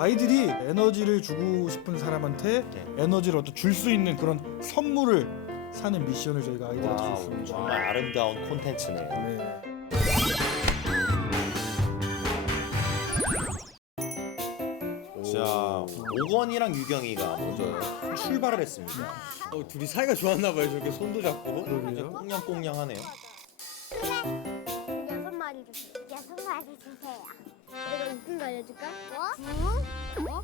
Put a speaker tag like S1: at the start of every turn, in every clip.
S1: 아이들이 에너지를 주고 싶은 사람한테 에너지를 얻어 줄 수 있는 그런 선물을 사는 미션을 저희가 아이들한테
S2: 와우,
S1: 줬습니다.
S2: 정말 아름다운 콘텐츠네요.
S1: 네.
S2: 자, 오건이랑 유경이가 먼저 출발을 했습니다.
S3: 둘이 사이가 좋았나봐요. 저렇게 손도 잡고.
S2: 이제 꽁냥꽁냥하네요.
S4: 여섯 마리 주세요. 여섯 마리 주세요. 내가 웃긴 거 알려줄까? 뭐?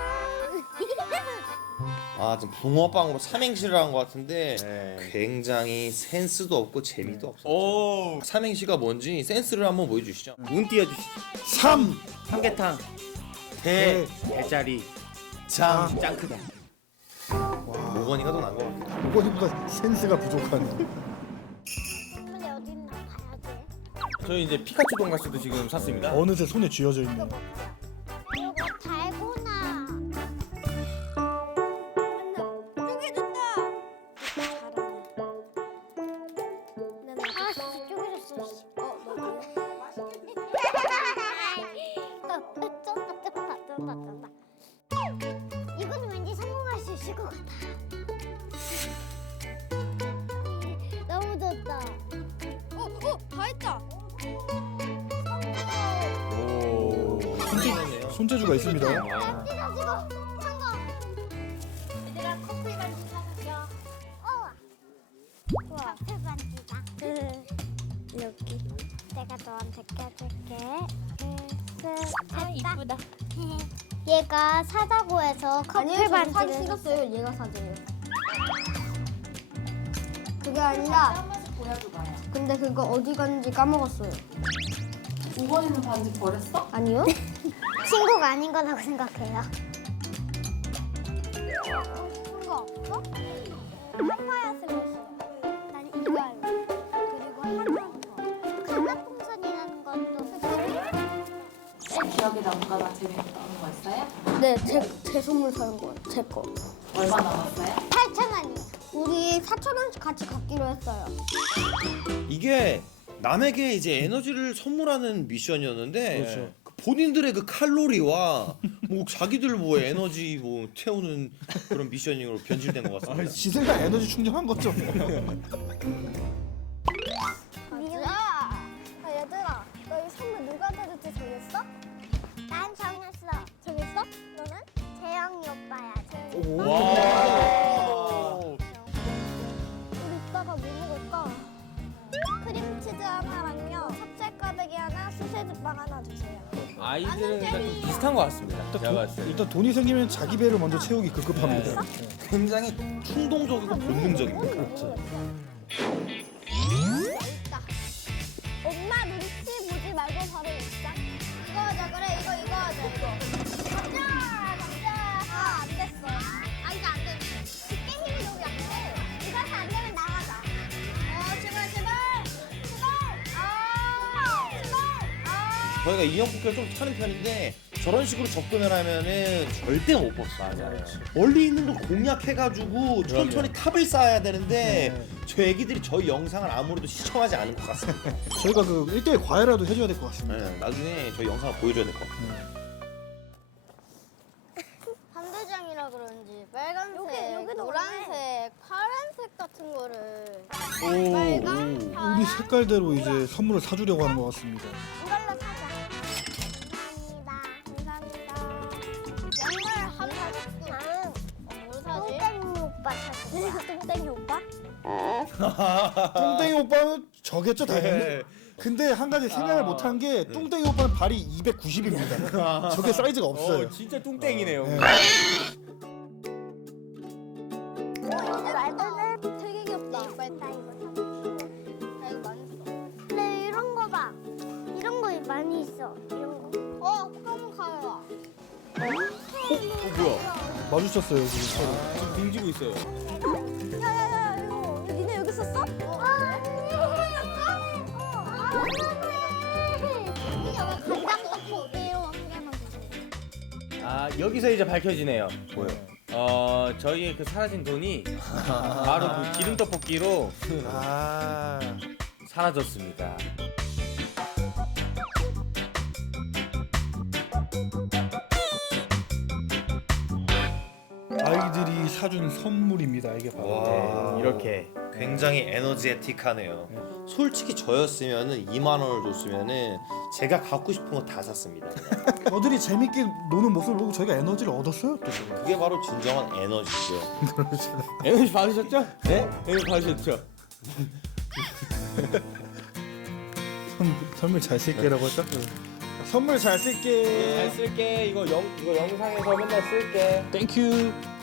S2: 아, 지금 붕어빵으로 삼행시를 한 것 같은데
S3: 네.
S2: 굉장히 센스도 없고 재미도 없어요.
S3: 오.
S2: 삼행시가 뭔지 센스를 한번 보여주시죠.
S3: 운 띄워주시죠.
S1: 3.
S3: 삼계탕.
S1: 대.
S3: 대짜리.
S2: 장.
S3: 짱 크다.
S2: 오건이가 더 나은 것 같아요.
S1: 오건이보다 센스가 부족하네.
S4: 근데 어디 있나 봐야지.
S3: 저희 이제 피카츄 돈가스도 지금 샀습니다.
S1: 어느새 손에 쥐어져 있네.
S4: 이거 달고나. 쪼개졌다. 아, 쪼개졌어. 이건 왠지 성공할 수 있을 것 같아. 너무 좋다. 다 했다.
S3: 오.
S1: 손재주가 있습니다.
S4: 찢어지고 성공. 얘들아 커플 반지 사줄게요. 좋아. 커플 반지다. 여기. 내가 너한테 껴줄게. 아 이쁘다. 얘가 사자고 해서 커플 반지를
S5: 찍었어요. 얘가 사줘요. 그게 아니라 근데 그거 어디 갔는지 까먹었어요.
S6: 오건이는 반지 버렸어?
S5: 아니요?
S4: 친구가 아닌 거라고 생각해요. 이거 없어? 파파야 쓰고 있어. 난 이거 알고. 그리고 하얀 거. 가마풍선이라는 것도 쓰고.
S6: 기억에 남거나 재밌는 거 있어요?
S5: 네, 제 선물 사는 거예요. 제 거.
S6: 얼마 남았어요?
S4: 8,000원이요.
S5: 우리 4,000원씩 같이 갖기로 했어요.
S2: 이게 남에게 이제 에너지를 선물하는 미션이었는데
S1: 그렇죠.
S2: 그 본인들의 그 칼로리와 뭐 자기들 뭐 에너지 뭐 태우는 그런 미션으로 변질된 것 같습니다.
S1: 지들가 에너지 충전한 거죠.
S4: 얘들아, 너 이 선물 누가 들을지 정했어? 난 정했어. 정했어? 너는? 재영이 오빠야. 재영이.
S2: 와.
S4: 우리 이따가 뭐 먹을까? 크림치즈 하나랑요, 찹쌀꽈배기 하나, 소세지빵 하나 주세요.
S3: 아이들은 그러니까 좀 비슷한 것 같습니다. 제가 봤을 때.
S1: 일단 돈이 생기면 자기 배를 먼저 채우기 급급합니다.
S2: 굉장히 충동적이고 본능적입니다.
S4: 그렇죠. 있다. 엄마 눈치 보지 말고 바로 먹자. 이거 하자. 그래, 이거 하자. 이거. 가자. 아, 안 됐어. 이거 안 돼. 집게 힘이 너무 약해. 이거 안 되면 나가자. 제발. 제발.
S2: 저희가 인형 뽑기가 좀 차는 편인데 저런 식으로 접근을 하면은 절대 못 뽑습니다.
S3: 맞아요.
S2: 멀리 있는 걸 공략해가지고 천천히 탑을 쌓아야 되는데 저 애기들이 저희 영상을 아무래도 시청하지 않을 것 같습니다.
S1: 저희가 그 1대1 과외라도 해줘야 될 것 같습니다.
S2: 네, 나중에 저희 영상을 보여줘야 될 것 같아요.
S4: 반대장이라 그런지 빨간색, 노란색, 파란색 같은 거를
S1: 우리 색깔대로 이제 선물을 사주려고 하는 것 같습니다.
S4: 이걸로 사자. 감사합니다. 양말 한 사줬구나. 뭘 사지? 똥땡이 오빠 사줄 거야. 똥땡이 오빠?
S1: 뚱땡이 오빠는 저겠죠 당연히. 근데 한 가지 생각을 못한 게 뚱땡이 오빠는 발이 290입니다. 저게 사이즈가 없어요.
S3: 진짜 뚱땡이네요.
S1: 네.
S4: 말도 되게 귀엽다. 이빨 따 이거 사. 이거 많이 써. 네 이런 거 봐. 이런 거 많이 있어. 이런 거. 그럼 가요.
S3: 뭐야?
S1: 마주쳤어요 지금 서로.
S3: 지금 등지고 있어요.
S4: 야야야 이거 니네 여기 썼어? 아니 이거 간장 떡볶이요 한 개만 주세요.
S3: 아 여기서 이제 밝혀지네요.
S2: 뭐요?
S3: 저희의 그 사라진 돈이 바로 그 기름 떡볶이로
S1: 아.
S3: 사라졌습니다.
S1: 아이들이 사준 선물입니다. 이게 바로.
S2: 와,
S3: 이렇게
S2: 굉장히 에너제틱하네요. 솔직히 저였으면은 2만 원을 줬으면은 제가 갖고 싶은 거 다 샀습니다. 그냥.
S1: 너들이 재밌게 노는 모습을 보고 저희가 에너지를 얻었어요. 또.
S2: 그게 바로 진정한 에너지죠.
S3: 에너지 받으셨죠? 네? 에너지 받으셨죠?
S1: 선물 잘 쓸게라고 했죠? 선물 잘 쓸게.
S3: 잘 쓸게. 이거 영상에서 맨날 쓸게.
S1: 땡큐.